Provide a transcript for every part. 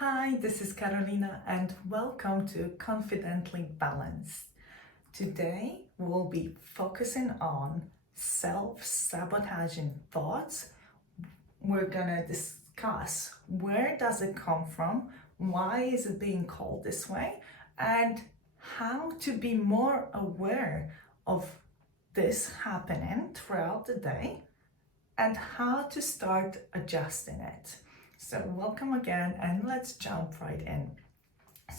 Hi, this is Carolina and welcome to Confidently Balanced. Today we'll be focusing on self-sabotaging thoughts. We're gonna discuss where does it come from, why is it being called this way, and how to be more aware of this happening throughout the day and how to start adjusting it. So welcome again and let's jump right in.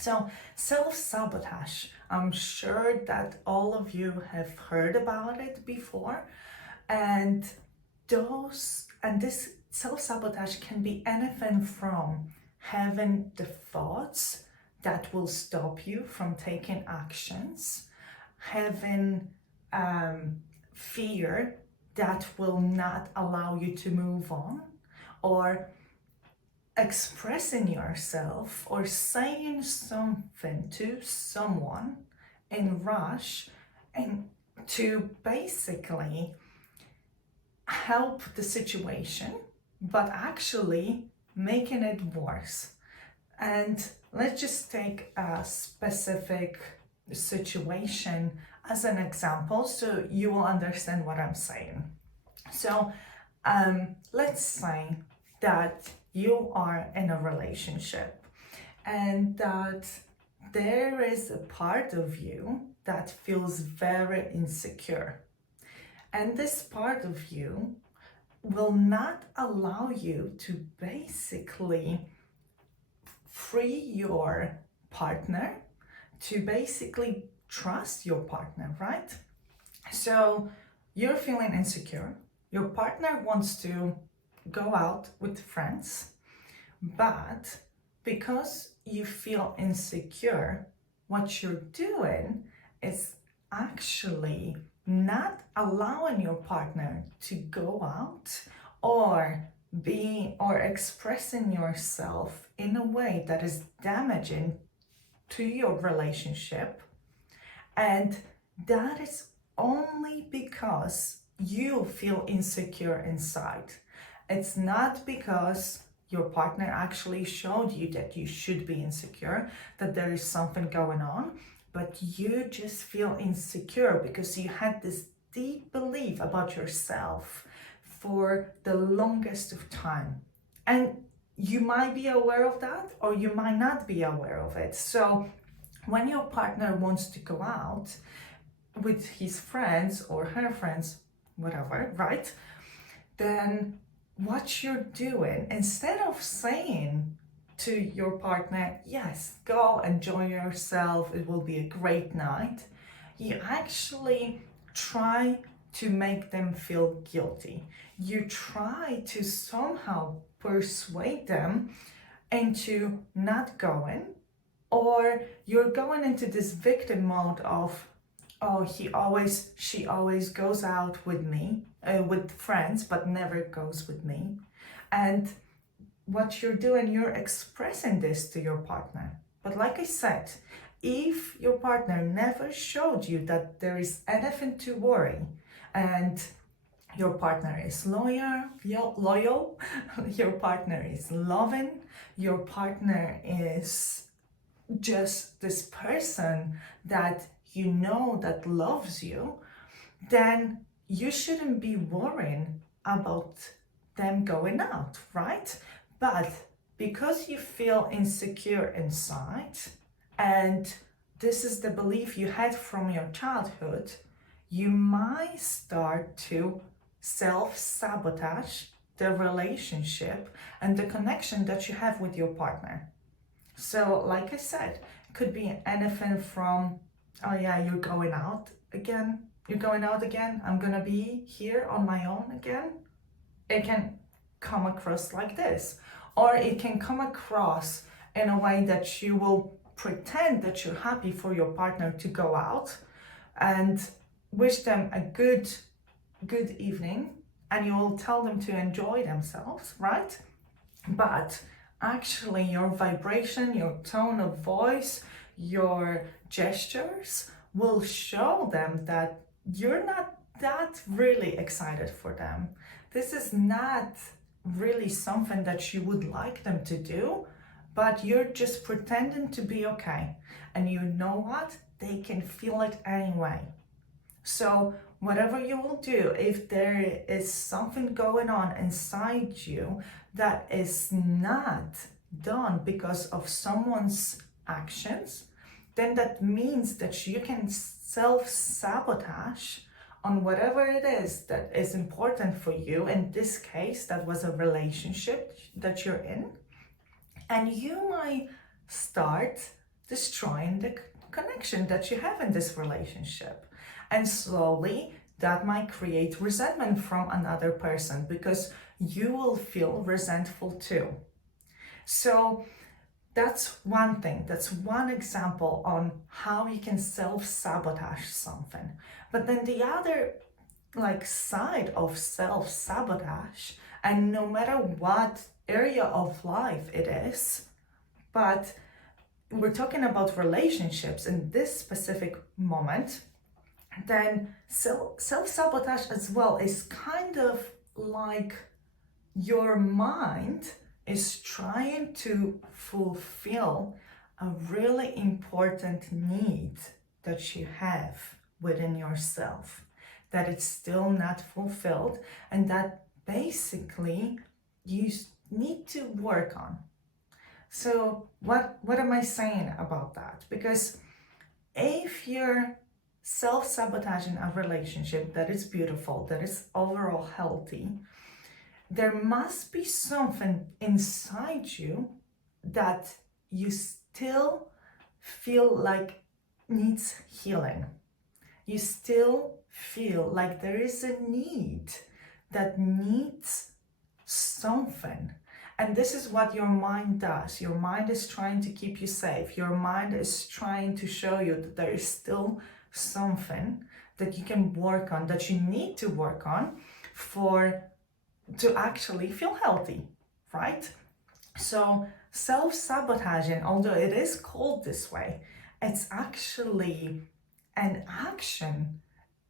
So self-sabotage, I'm sure that all of you have heard about it before, and this self-sabotage can be anything from having the thoughts that will stop you from taking actions, having fear that will not allow you to move on, or expressing yourself or saying something to someone in rush and to basically help the situation, but actually making it worse. And let's just take a specific situation as an example so you will understand what I'm saying. So let's say that you are in a relationship and that there is a part of you that feels very insecure. And this part of you will not allow you to basically free your partner, to basically trust your partner, right? So you're feeling insecure. Your partner wants to go out with friends, but because you feel insecure, what you're doing is actually not allowing your partner to go out or expressing yourself in a way that is damaging to your relationship. And that is only because you feel insecure inside. It's not because your partner actually showed you that you should be insecure, that there is something going on, but you just feel insecure because you had this deep belief about yourself for the longest of time. And you might be aware of that or you might not be aware of it. So when your partner wants to go out with his friends or her friends, whatever, right? Then what you're doing, instead of saying to your partner, yes, go enjoy yourself, it will be a great night, you actually try to make them feel guilty. You try to somehow persuade them into not going, or you're going into this victim mode of, oh, she always goes out with me, with friends, but never goes with me. And what you're doing, you're expressing this to your partner. But like I said, if your partner never showed you that there is anything to worry, and your partner is loyal, your partner is loving, your partner is just this person that you know that loves you, then you shouldn't be worrying about them going out, right? But because you feel insecure inside, and this is the belief you had from your childhood, you might start to self-sabotage the relationship and the connection that you have with your partner. So, like I said, it could be anything from, oh yeah, you're going out again. You're going out again. I'm gonna be here on my own again. It can come across like this. Or it can come across in a way that you will pretend that you're happy for your partner to go out and wish them a good evening, and you will tell them to enjoy themselves, right? But actually your vibration, your tone of voice, your gestures will show them that you're not that really excited for them. This is not really something that you would like them to do, but you're just pretending to be okay. And you know what? They can feel it anyway. So whatever you will do, if there is something going on inside you that is not done because of someone's actions, then that means that you can self-sabotage on whatever it is that is important for you. In this case, that was a relationship that you're in. And you might start destroying the connection that you have in this relationship. And slowly that might create resentment from another person because you will feel resentful too. So that's one thing, that's one example on how you can self-sabotage something. But then the other side of self-sabotage, and no matter what area of life it is, but we're talking about relationships in this specific moment, then self-sabotage as well is kind of like your mind is trying to fulfill a really important need that you have within yourself, that it's still not fulfilled, and that basically you need to work on. So what am I saying about that? Because if you're self-sabotaging a relationship that is beautiful, that is overall healthy, there must be something inside you that you still feel like needs healing. You still feel like there is a need that needs something. And this is what your mind does. Your mind is trying to keep you safe. Your mind is trying to show you that there is still something that you can work on, that you need to work on to actually feel healthy, right? So self-sabotaging, although it is called this way, it's actually an action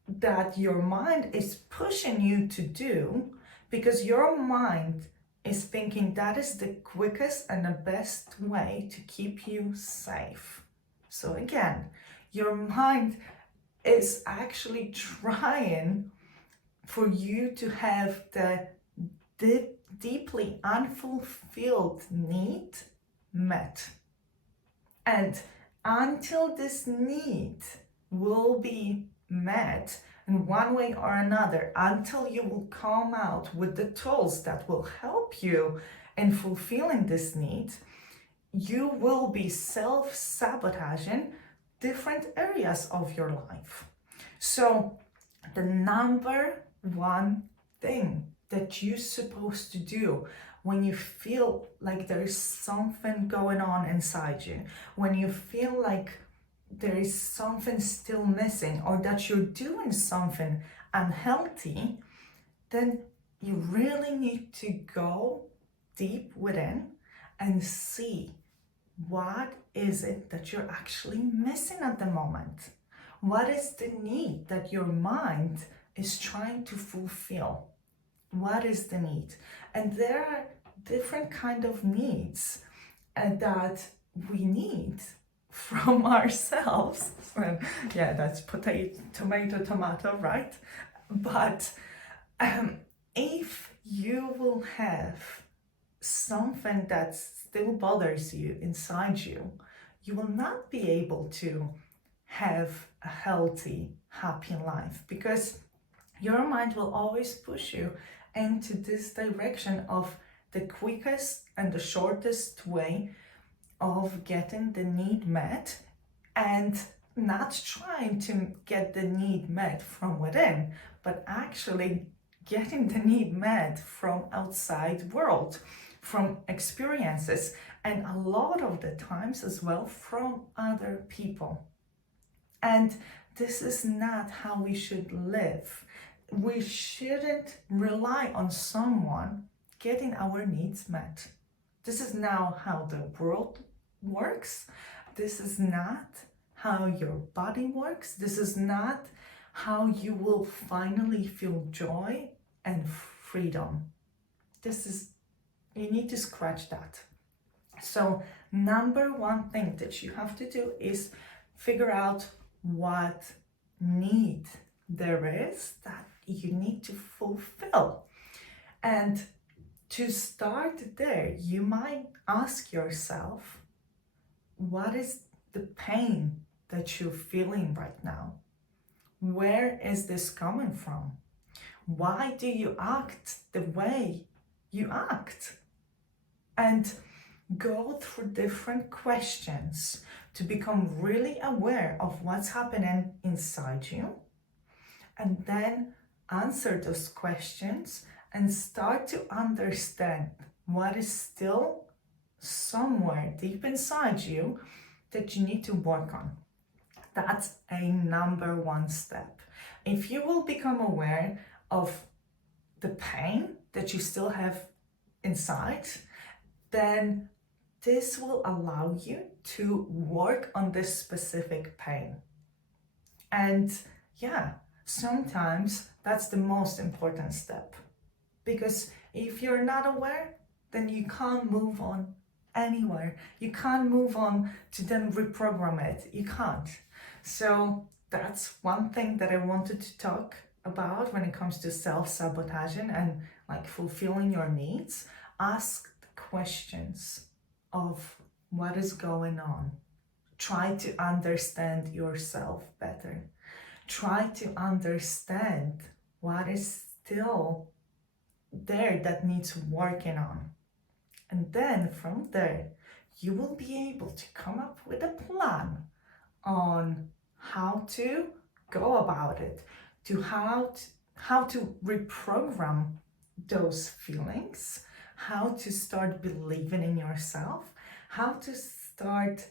that your mind is pushing you to do because your mind is thinking that is the quickest and the best way to keep you safe. So again, your mind is actually trying for you to have the deeply unfulfilled need met. And until this need will be met in one way or another, until you will come out with the tools that will help you in fulfilling this need, you will be self-sabotaging different areas of your life. So the number one thing that you're supposed to do when you feel like there is something going on inside you, when you feel like there is something still missing, or that you're doing something unhealthy, then you really need to go deep within and see what is it that you're actually missing at the moment. What is the need that your mind is trying to fulfill? What is the need? And there are different kind of needs that we need from ourselves. Yeah, that's tomato, right? But if you will have something that still bothers you inside you, you will not be able to have a healthy, happy life, because your mind will always push you into this direction of the quickest and the shortest way of getting the need met, and not trying to get the need met from within, but actually getting the need met from outside world, from experiences, and a lot of the times as well from other people. And this is not how we should live. We shouldn't rely on someone getting our needs met. This is now how the world works. This is not how your body works. This is not how you will finally feel joy and freedom. You need to scratch that. So number one thing that you have to do is figure out what need there is that you need to fulfill. And to start there, you might ask yourself, what is the pain that you're feeling right now? Where is this coming from? Why do you act the way you act? And go through different questions to become really aware of what's happening inside you, and then answer those questions and start to understand what is still somewhere deep inside you that you need to work on. That's a number one step. If you will become aware of the pain that you still have inside, then this will allow you to work on this specific pain. And yeah, sometimes that's the most important step, because if you're not aware, then you can't move on anywhere. You can't move on to then reprogram it. You can't. So that's one thing that I wanted to talk about when it comes to self-sabotaging and like fulfilling your needs. Ask the questions of what is going on. Try to understand yourself better. Try to understand what is still there that needs working on. And then from there, you will be able to come up with a plan on how to go about it, to how to reprogram those feelings, how to start believing in yourself, how to start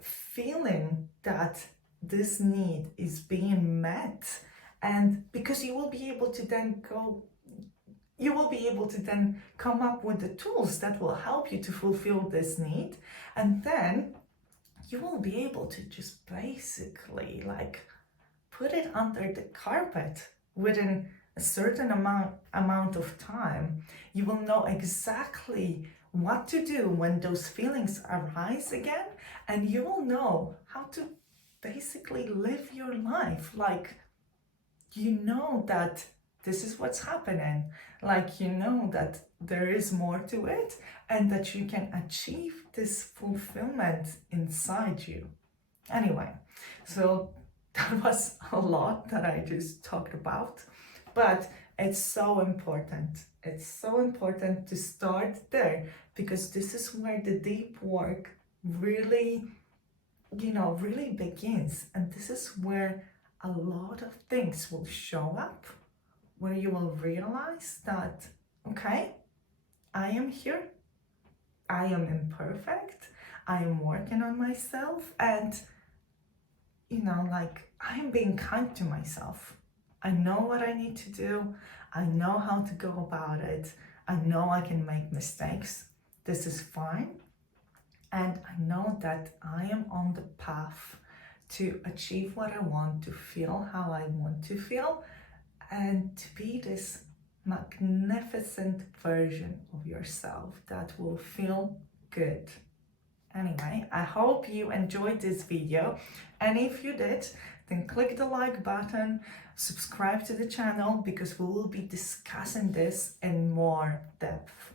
feeling that this need is being met. And because you will be able to then come up with the tools that will help you to fulfill this need. And then you will be able to just basically like put it under the carpet within a certain amount of time. You will know exactly what to do when those feelings arise again, and you will know how to basically live your life. Like, you know that this is what's happening. Like, you know that there is more to it and that you can achieve this fulfillment inside you. Anyway, so that was a lot that I just talked about, but it's so important. It's so important to start there, because this is where the deep work really, really begins. And this is where a lot of things will show up, where you will realize that, okay, I am here, I am imperfect, I am working on myself, and like, I am being kind to myself. I know what I need to do. I know how to go about it. I know I can make mistakes. This is fine. And I know that I am on the path to achieve what I want, to feel how I want to feel, and to be this magnificent version of yourself that will feel good. Anyway, I hope you enjoyed this video, and if you did, then click the like button, subscribe to the channel, because we will be discussing this in more depth.